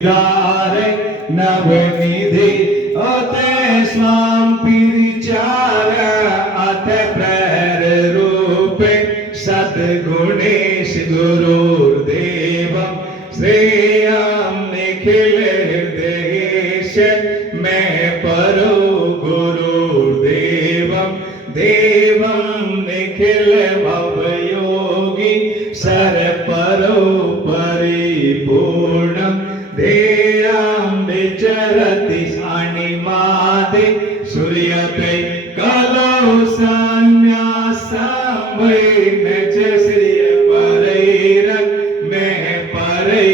गारे नवनिधि अते स्वाम पिरिचार अथ प्रहर रूपे सद्गुणेश गुरुर्देवं श्रेयं निखिल हृदयेश मैं परो गुरुर्देवं देवं निखिल भवयोगी सरपरो परिपूर्णं ध्येयं विचरति अणिमादे सूर्यते कलौ सन्न्यासं वै न च श्रिय परैरं मैं परै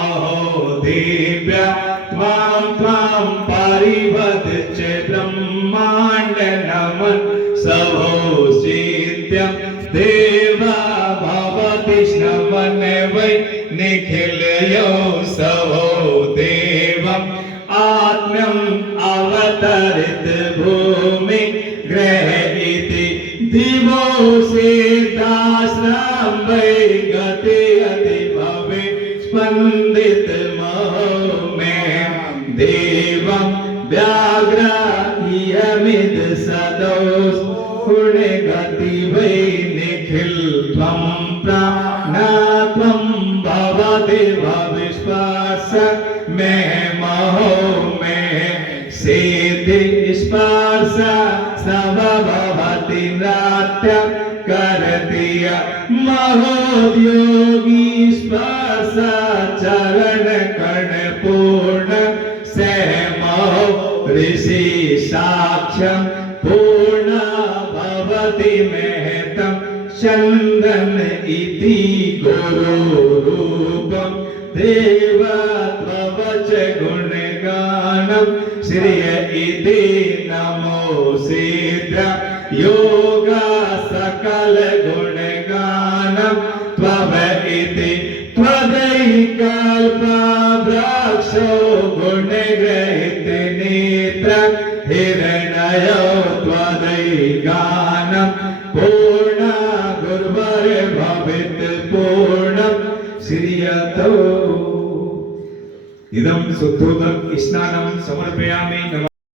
अहो दिव्या त्वां त्वां परिवद च ब्रह्माण्ड नमन् सभो सिद्ध्यं देवा भवति श्रवण वै निखिलयो सवो देवम् आत्म्यम् अवतरित भूमि ग्रह इति दिवो सिद्धाश्रम वै गति अति भवे स्पन्दित महो में देवं व्याघ्र इयमिद सदोष पुण्य गति वै निखिल त्वं प्राणत्वं भवति भविष्वास में महो में सिद्धि स्पर्श सब भवति नाट्य करति महोद्योगी स्पर्श चरण कर्ण पूर्ण से महो ऋषि साक्ष्यं पूर्ण भवति महतं चंदन इति गुरु रूपं देवत्वच गुणगानं श्रिय इति नमो सिद्ध योग सकल गुणगानं त्वव इति त्वदैकल्प वृक्षो गुणग्रहित नेत्र हिरण्यो त्वदैगानं पूर्ण गुरुवर भवित पूर्णं श्रियतो इदं शुद्धोदक स्नानं समर्पयामि।